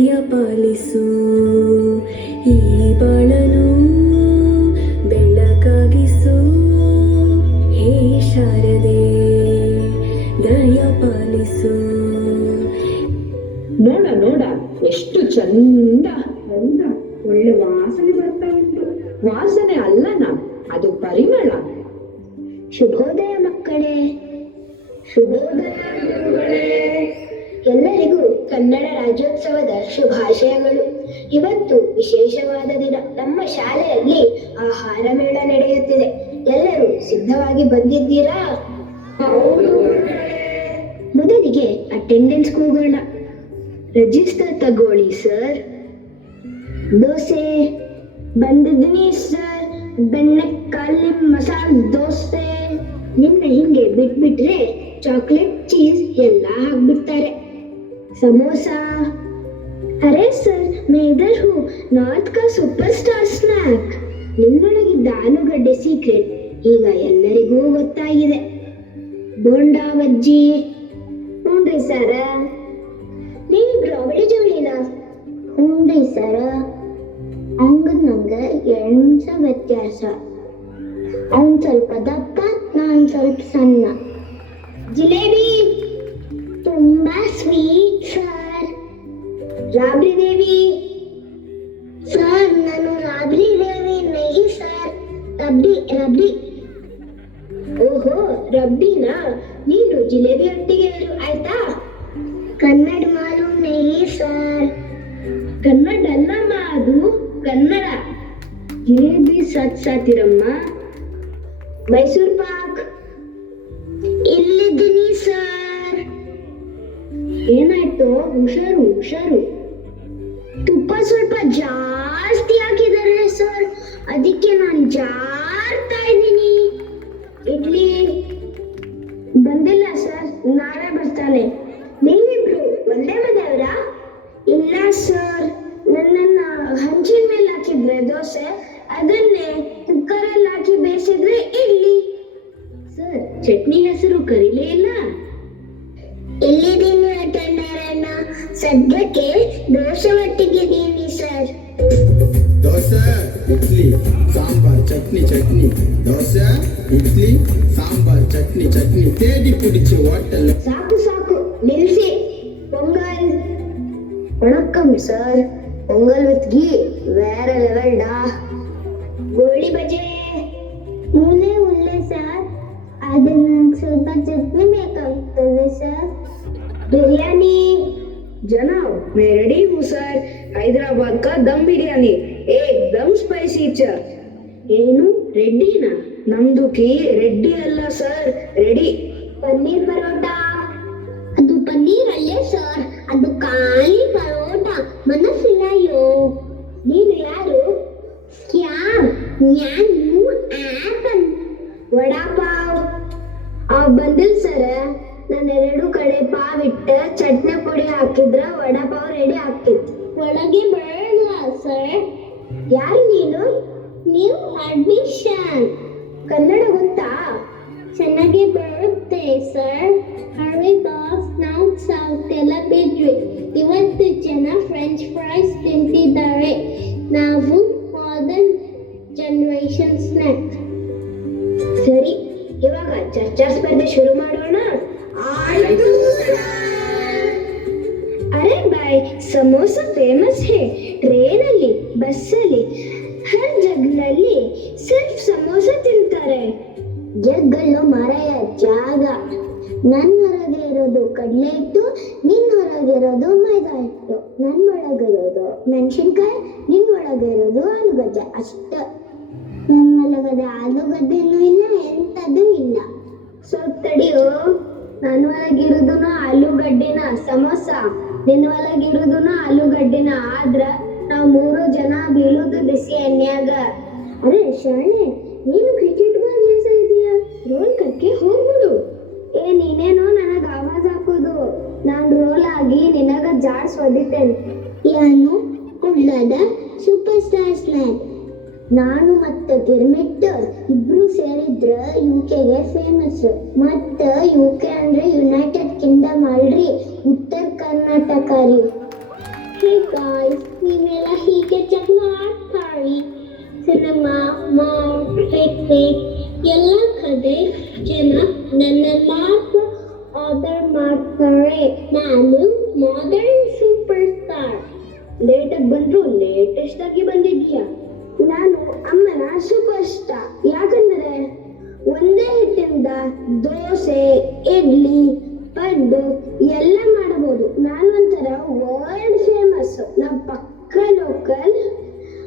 ಶಾರದೆ ದಯ ಪಾಲಿಸು ಈ ಬಾಳನು ಬೆಳಕಾಗಿಸು ಹೇ ಶಾರದೆ ದಯ ಪಾಲಿಸು ನೋಡ ನೋಡ, ಎಷ್ಟು ಚಂದ ಚಂದ. ಒಳ್ಳೆ ವಾಸನೆ ಬರ್ತಾ ಉಂಟು. ವಾಸನೆ ಅಲ್ಲನ ಬಂದಿದ್ದೀರಾ ಮೊದಲಿಗೆ ಅಟೆಂಡೆನ್ಸ್ ಕೂಗೋಣ ರಿಜಿಸ್ಟರ್ ತಗೊಳ್ಳಿ ಸರ್ ದೋಸೆ ಬಂದಿದ್ದೀನಿ ಸರ್ ಬೆಣ್ಣೆ ಕಾಲಿ ಮಸಾಲ, ದೋಸೆ. ನಿನ್ನ ಹಿಂಗೆ ಬಿಟ್ಬಿಟ್ರೆ ಚಾಕ್ಲೇಟ್ ಚೀಸ್ ಎಲ್ಲ ಹಾಕ್ಬಿಡ್ತಾರೆ ಸಮೋಸಾ. ಅರೆ ಸರ್ ಮೇದರ್ ಹೂ ನಾರ್ತ್ ಕಾ ಸೂಪರ್ ಸ್ಟಾರ್ ಸ್ನ್ಯಾಕ್ ನಿನ್ನೊಳಗಿದ್ದ ಆಲೂಗಡ್ಡೆ ಸೀಕ್ರೆಟ್ ಈಗ ಎಲ್ಲರಿಗೂ ಗೊತ್ತಾಗಿದೆ ಬೋಂಡಾ ಬಜ್ಜಿ ಹ್ಞೂನ್ರಿ ಸರ ನೀವಿಬ್ರು ಅವಳಿ ಜವಳಿನ ಹ್ಞೂನ್ರಿ ಸರ ಅವಂಗ ನಂಗ ಎಂಟ ವ್ಯತ್ಯಾಸ ಅವನ್ ಸ್ವಲ್ಪ ದಪ್ಪ ನಾನ್ ಸ್ವಲ್ಪ ಸಣ್ಣ ಜಿಲೇಬಿ ತುಂಬಾ sweet sir Rabri Devi sir ನಾನು ರಾಬ್ರಿ ದೇವಿ ನಹಿ ಸರ್ ರಬ್ಡಿ ರಬ್ಡಿ ಓಹೋ ರಬ್ಡಿನಾ ನೀನು ಜಿಲೇಬಿ ಒಟ್ಟಿಗೆ ಇರು ಆಯ್ತಾ? ಕನ್ನಡ ಮಾಲು ನಹಿ ಸರ್. ಕನ್ನಡ ಅಲ್ಲಮ್ಮ ಅದು ಕನ್ನಡ. ಜಿಲೇಬಿ ಸತ್ ಸಾತಿರಮ್ಮ. ಮೈಸೂರ್ ಪಾಕ್. ಇಲ್ಲಿದ್ದೀನಿ ಸರ್. ಏನಾಯ್ತು? ಹುಷಾರು ಹುಷಾರು. ತುಪ್ಪ ಸ್ವಲ್ಪ ಜಾಸ್ತಿ ಹಾಕಿದ್ದಾರೆ ಸರ್. ಅದಕ್ಕೆ ನಾನು ಜಾರ್ತಾ ಇದ್ದೀನಿ. ಚಟ್ನಿ ಹೆಸರು ಕರೀಲೇ ಇಲ್ಲ. ಎಲ್ಲಿದ್ದೀನಿ ಅಣ್ಣ ಸದ್ಯಕ್ಕೆ ದೋಸೆ ಒಟ್ಟಿಗಿದ್ದೀನಿ ಸರ್. ದೋಸೆ ಇಡ್ಲಿ ಸಾಂಬಾರ್ ಚಟ್ನಿ ಚಟ್ನಿ. ದೋಸೆ ಇಡ್ಲಿ ಸಾಂಬಾರ್ ಚಟ್ನಿ ಚಟ್ನಿ. ತೇಡಿ ಕುಡಿಚಿ ಹೋಟೆಲ್. ಸಾಕು ಸಾಕು. ನಿಲ್ಸಿ. Pongal. Vanakkam sir. Pongal with ghee. ಬೇರೆ ಲೆವೆಲ್ ಡಾ ಗೋಳಿ ಬಜೆ ಮೂಲೆ ಉಳ್ಳೆ ಸರ್ ಅದನ್ನ ಸ್ವಲ್ಪ ಚಟ್ನಿ ಬೇಕಾಗ್ತದೆ ಸರ್ ಬಿರಿಯಾನಿ. ಜನಾವ್ ಮೇ ರೆಡಿ ಹೂ ಸರ್. ಹೈದರಾಬಾದ್ ಕಾ ದಮ್ ಬಿರಿಯಾನಿ. ಏಕ್ದಮ್ ಸ್ಪೈಸಿ ಚ ಏನು ರೆಡ್ಡಿನಾ? ನಮ್ದು ಕಿ ರೆಡ್ಡಿ ಅಲ್ಲ ಸರ್ ರೆಡಿ. ಪನ್ನೀರ್ ಪರೋಟ. ಅದು ಪನ್ನೀರ್ ಅಲ್ಲೇ ಸರ್. ಅದು ಖಾಲಿ ಪರೋಟ. ಮನಸ್ಸಿಲ್ಲ ಯೋ ನೀನು ಯಾರು? ಕ್ಯಾ? ನಾನು ಆಪನ್ ವಡಾಪಾವ್. ಆ ಬಂದಿಲ್ ಸರ, ನಾನು ಎರಡು ಕಡೆ ಪಾವ್ ಇಟ್ಟ ಚಟ್ನಿ ಪುಡಿ ಹಾಕಿದ್ರ ವಡಾಪಾವ್ ರೆಡಿ ಆಗ್ತಿತ್ತು ಒಳಗೆ ಬರಲ್ಲ ಸರ್. ಯಾರು ನೀನು? ನೀವು ಅಡ್ಮಿಷನ್ ಕನ್ನಡ ಗೊತ್ತಾ? ಚೆನ್ನಾಗಿ ಬರುತ್ತೆ ಸರ್. ಹರ್ವಿ ಬಾಸ್ ನಾವು ಸೌತ್ ಎಲ್ಲ ಬಿದ್ವಿ ಇವತ್ತು ಜನ ಫ್ರೆಂಚ್ ಫ್ರೈಸ್ ತಿಂತಿದ್ದಾರೆ. ನಾವು ಚರ್ಚಾ ಶುರು ಮಾಡೋಣ. ಅರೆ ಬಾಯ್, ಸಮೋಸ ಫೇಮಸ್ ಹೇ. ಟ್ರೇನಲ್ಲಿ, ಬಸ್ಸಲ್ಲಿ, ಹರ್ ಜಗ್ನಲ್ಲಿ ಸಿರ್ಫ್ ಸಮೋಸ ತಿಂತಾರೆ. ಜಗ್ಗಲ್ಲು ಮರೆಯ ಜಾಗ. ನನ್ನ ಹೊರಗೆ ಇರೋದು ಕಡಲೆ ಇತ್ತು ನಿನ್ನ ಹೊರಗೆ ಇರೋದು ಮೈದಾ ಹಿಟ್ಟು ನನ್ನ ಇರೋದು ಮೆಣಸಿನ್ಕಾಯಿ ನಿನ್ನ ಒಳಗೆ ಇರೋದು ಆಲೂಗಡ್ಡೆ ಅಷ್ಟ. ನನ್ನ ಒಳಗಡೆ ಆಲೂಗಡ್ಡೆನೂ ಇಲ್ಲ, ಎಂಥದ್ದು ಇಲ್ಲ. ಸ್ವಲ್ಪ ತಡಿಯೋ ನನ್ನ ಒಳಗಿರುದನ ಆಲೂಗಡ್ಡೆನ ಸಮೋಸ ನಿನ್ನ ಒಳಗಿರುದನ ಆಲೂಗಡ್ಡೆನ ಆದ್ರ ನಾವು ಮೂರು ಜನ ಬೀಳೋದು ಬಿಸಿ ಎಣ್ಣೆಯಾಗ. ಅರೆ ಶಾಣೆ ನೀನು ಕ್ರಿಕೆಟ್ ಬಾಲ್ ಜೇಸಾ ಇದೀಯಾ ರೋಲ್ ಕಟ್ಟಿ ಹೋಗ್ಬಿಡು ಏ ನೀನೇನೋ ನನಗೆ ಆವಾಜ್ ಹಾಕೋದು. ನಾನ್ ರೋಲ್ ಆಗಿ ನಿನಗ ಜಾಡ್ಸ್ ಹೊಡಿತೇನೆ ಯಾನು? ಕುಳ್ಳದ ಸೂಪರ್ ಸ್ಟಾರ್ ಸ್ನಾಕ್ ನಾನು ಮತ್ತೆ ಗಿರ್ಮಿಟ್ ಇಬ್ರು ಸೇರಿದ್ರ ಯು ಕೆಗೆ ಫೇಮಸ್ ಮತ್ತ ಯು ಕೆ ಅಂದ್ರೆ ಯುನೈಟೆಡ್ ಕಿಂಗ್ಡಮ್ ಅಲ್ರಿ, ಉತ್ತರ ಕರ್ನಾಟಕ ರೀ ಹೇ ಗಾಯ್ಸ್ ನೀವೆಲ್ಲ ಹೀಗೆ ಜಗಳ ಆಡ್ತಾರಿ? ಸಿನಿಮಾ ಮಾಲ್ ಪಿಕ್ನಿಕ್ ಎಲ್ಲ ಕಡೆ ಜನ ನನ್ನ ಮಾತ್ರ ಆರ್ಡರ್ ಮಾಡ್ತಾರೆ. ನಾನು ಮಾಡರ್ನ್ ಸೂಪರ್ ಸ್ಟಾರ್ ಲೇಟಾಗಿ ಬಂದ್ರು ಲೇಟೆಸ್ಟ್ ಆಗಿ ಬಂದಿದ್ಯಾ ನಾನು ಅಮ್ಮನ ಸೂಪರ್ ಸ್ಟಾರ್ ಯಾಕಂದ್ರೆ ಒಂದೇ ಹಿಟ್ಟಿಂದ ದೋಸೆ, ಇಡ್ಲಿ, ಪಡ್ಡು ಎಲ್ಲ ಮಾಡಬಹುದು ನಾನು ಒಂಥರ ವರ್ಲ್ಡ್ ಫೇಮಸ್ ನಮ್ಮ ಪಕ್ಕ ಲೋಕಲ್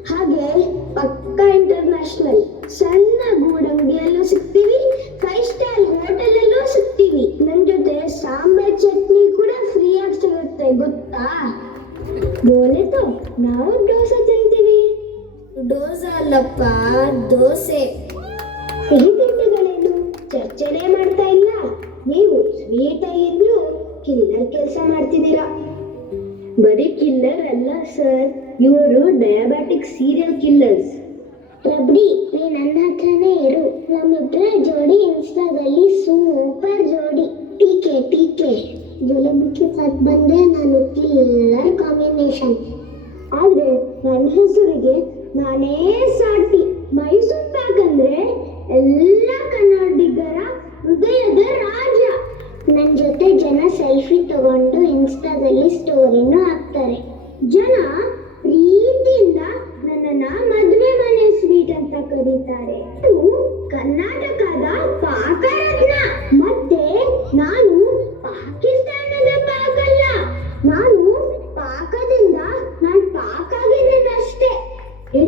ಹಾಗೆ ಪಕ್ಕ ಇಂಟರ್ನ್ಯಾಷನಲ್ ಸಣ್ಣ ಗೂಡಂಗಿಯಲ್ಲೂ ಸಿಗ್ತೀವಿ ಫೈವ್ ಸ್ಟಾರ್ ಹೋಟೆಲ್ ಅಲ್ಲೂ ಸಿಗ್ತೀವಿ. ನನ್ನ ಜೊತೆ ಸಾಂಬಾರ್ ಚಟ್ನಿ ಕೂಡ ಫ್ರೀಯಾಗಿ ಸಿಗುತ್ತೆ, ಗೊತ್ತಾ? ದೋಸೆ ಅಲ್ಲಪ್ಪ ದೋಸೆ ಸಿಹಿ ತಿಂಡಿಗಳೇನು ಚರ್ಚೆನೇ ಮಾಡ್ತಾ ಇಲ್ಲ. ನೀವು ಸ್ವೀಟ್ ಆಗಿದ್ರು ಕಿಲ್ಲರ್ ಕೆಲಸ ಮಾಡ್ತಿದ್ದೀರಾ. ಬರೀ ಕಿಲ್ಲರ್ ಅಲ್ಲ ಸರ್ ಇವರು ಡಯಾಬೆಟಿಕ್ ಸೀರಿಯಲ್ ಕಿಲ್ಲರ್ಸ್ ರಬ್ಡಿ ನೀ ನನ್ನ ಹತ್ರನೇ ಇರು. ನಮ್ಮಿಬ್ಬರ ಜೋಡಿ ಇನ್ಸ್ಟಾದಲ್ಲಿ ಸೂಪರ್ ಜೋಡಿ. ಟೀಕೆ ಟೀಕೆ ಜಲಬುಕ್ಕಿ ಸತ್ ಬಂದ್ರೆ ನಾನು ಕಿಲ್ಲರ್ ಕಾಂಬಿನೇಷನ್ ಆದ್ರೆ ನನ್ನ ಹೆಸರಿಗೆ ನಾನೇ ಸಾಟಿ. ಅಂದ್ರೆ ಎಲ್ಲ ಕನ್ನಡಿಗರ ಹೃದಯದ ರಾಜ ನನ್ನ ಜೊತೆ ಜನ ಸೆಲ್ಫಿ ತಗೊಂಡು ಇನ್ಸ್ಟಾದಲ್ಲಿ ಸ್ಟೋರಿನೂ ಹಾಕ್ತಾರೆ. ಜನ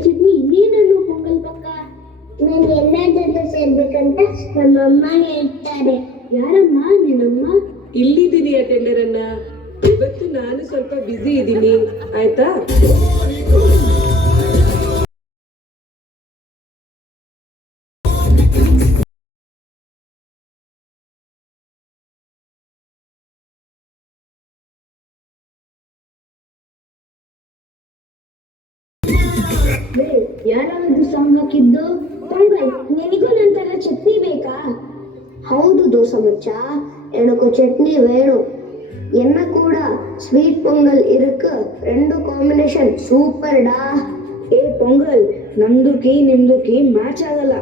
ಚಟ್ನಿ ಇನ್ನೇನನ್ನು ಪೊಂಗಲ್ ಪಕ್ಕ ನಾನು ಎಲ್ಲರ ಜೊತೆ ಸೇರ್ಬೇಕಂತ ನಮ್ಮಮ್ಮ ಹೇಳ್ತಾರೆ. ಯಾರಮ್ಮ, ನಿನ್ನಮ್ಮ? ಇಲ್ಲಿದ್ದೀನಿ ಅಟೆಂಡರ್ ಅನ್ನ ಇವತ್ತು ನಾನು ಸ್ವಲ್ಪ ಬ್ಯುಸಿ ಇದ್ದೀನಿ ಆಯ್ತಾ? ಬೇರೆ ಯಾರಾದರೂ ಸಾಂಗ್ ಹಾಕಿದ್ದು ಪೊಂಗಲ್ ನಿನಗೂ ನನ್ನ ಥರ ಚಟ್ನಿ ಬೇಕಾ? ಹೌದು ದೋಸೆ ಮಚ್ಚ. எனக்கு சட்னி வேணும் என்ன கூட ஸ்வீட் பொங்கல் இருக்கு ரெண்டு ಕಾಂಬಿನೇಷನ್ ಸೂಪರ್ಡಾ ಏ ಪೊಂಗಲ್ ನಮ್ದುಕಿ ನಿಮ್ದುಕಿ மேட்ச் ಆಗಲ್ಲ.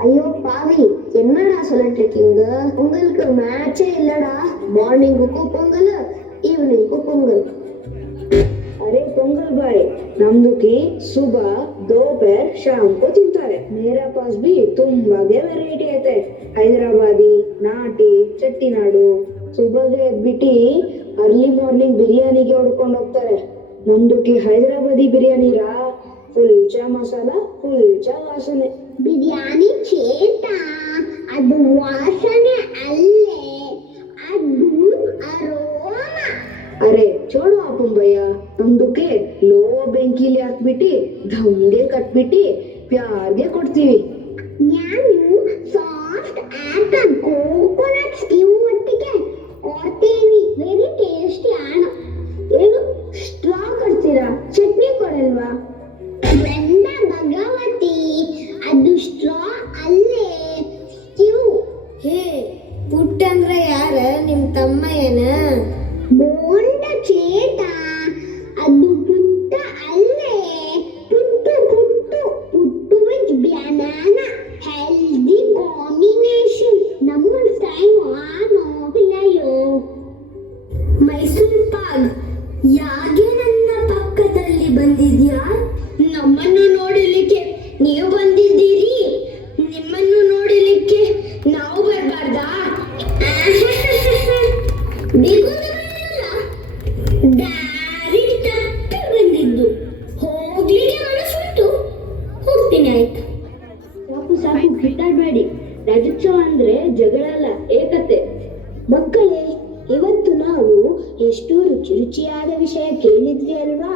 ஐயோ பாவி என்னடா சொல்லிட்டு இருக்கீங்க உங்களுக்கு மேட்சே இல்லடா மார்னிங்குக்கும் பொங்கல் ஈவினிங்க்கும் பொங்கல் ಪೊಂಗಲ್ ಬಾಳೆ ನಮ್ದುಕಿ ಸುಬ ದೋಪೆರ್ ಶಾಂಪು ತಿಂತಾರೆ. ಮೇರಾ ಪಾಸ್ ಬಿ ತುಂಬಾಗೆ ವೆರೈಟಿ ಐತೆ. ಹೈದರಾಬಾದಿ ನಾಟಿ ಚಟ್ಟಿನಾಡು ಸುಬಗೆ ಎದ್ಬಿಟ್ಟು ಅರ್ಲಿ ಮಾರ್ನಿಂಗ್ ಬಿರಿಯಾನಿಗೆ ಹೊಡ್ಕೊಂಡು ಹೋಗ್ತಾರೆ. ನಮ್ದುಕಿ ಹೈದರಾಬಾದಿ ಬಿರಿಯಾನಿ ರಾ ಫುಲ್ ಚಾ ಮಸಾಲ ಫುಲ್ ಚಾ ವಾಸನೆ. ಬಿರಿಯಾನಿ ಚೇತ ಅದು ವಾಸನೆ ಅಲ್ಲೇ ಅದು ಅರೋಮ. ಅರೆ ಚೋಡು ಅಪ್ಪಂಬಯ್ಯ ನಮ್ದುಕೆ ಬೆಂಕಿಲಿ ಹಾಕ್ಬಿಟ್ಟು, ಧಮ್ಗೆ ಕಟ್ಬಿಟ್ಟು, ಪ್ಯಾರ್ಗೆ ಕೊಡ್ತೀವಿ. ನಾನು ಸಾಫ್ಟ್ ಆಪಲ್ ಕೋಕೋನಟ್ ಸ್ಟೀವ್ ಒಟ್ಟಿಗೆ ಕೊಡ್ತೀವಿ ವೆರಿ ಟೇಸ್ಟಿ ಆಣ. ಏನು ಸ್ಟ್ರಾ ಕೊಡ್ತೀರಾ? ಚಟ್ನಿ ಕೊಡಲ್ವಾ? ಡೈರೆಕ್ಟ್ ಬಂದಿದ್ದು. ಹೋಗ್ಲಿಕ್ಕೆ ಮನಸ್ಸುಂಟು. ಹೋಗ್ತೀನಿ ಆಯ್ತು? ಸಾಕು ಸಾಕು ಕಿತ್ತಾಡಬೇಡಿ ರಾಜ್ಯೋತ್ಸವ ಅಂದ್ರೆ ಜಗಳ ಅಲ್ಲ ಏಕತೆ. ಮಕ್ಕಳೇ, ಇವತ್ತು ನಾವು ಎಷ್ಟು ರುಚಿ ರುಚಿಯಾದ ವಿಷಯ ಕೇಳಿದ್ವಿ ಅಲ್ವಾ?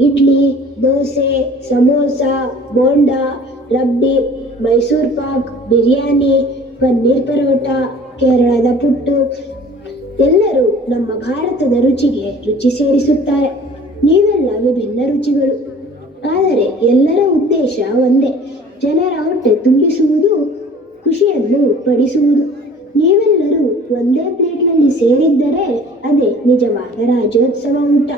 ಇಡ್ಲಿ, ದೋಸೆ, ಸಮೋಸ, ಬೋಂಡ ರಬ್ಡಿ ಮೈಸೂರ್ ಪಾಕ್, ಬಿರಿಯಾನಿ, ಪನ್ನೀರ್ ಪರೋಟ, ಕೇರಳದ ಪುಟ್ಟು ಎಲ್ಲರೂ ನಮ್ಮ ಭಾರತದ ರುಚಿಗೆ ರುಚಿ ಸೇರಿಸುತ್ತಾರೆ. ನೀವೆಲ್ಲ ವಿಭಿನ್ನ ರುಚಿಗಳು. ಆದರೆ ಎಲ್ಲರ ಉದ್ದೇಶ ಒಂದೇ. ಜನರ ಹೊಟ್ಟೆ ತುಂಬಿಸುವುದು, ಖುಷಿಯನ್ನು ಪಡಿಸುವುದು. ನೀವೆಲ್ಲರೂ ಒಂದೇ ಪ್ಲೇಟ್ನಲ್ಲಿ ಸೇರಿದ್ದರೆ ಅದೇ ನಿಜವಾದ ರಾಜ್ಯೋತ್ಸವ ಊಟ.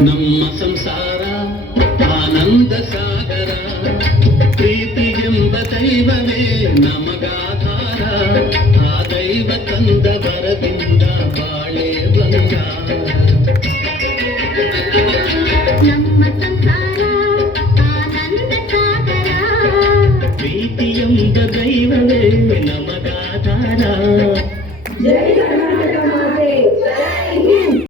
ನಮ್ಮ ಸಂಸಾರ, ಆನಂದ ಸಾಗರ ಪ್ರೀತಿ ಎಂಬ ದೈವವೇ ನಮಗಾಧಾರ ಆ ದೈವ ತಂದ ಬರದಿಂದ ಬಾಳೆ ನಮ್ಮ ಸಂಸಾರ ಆನಂದ ಸಾಗರ. ಎಂಬ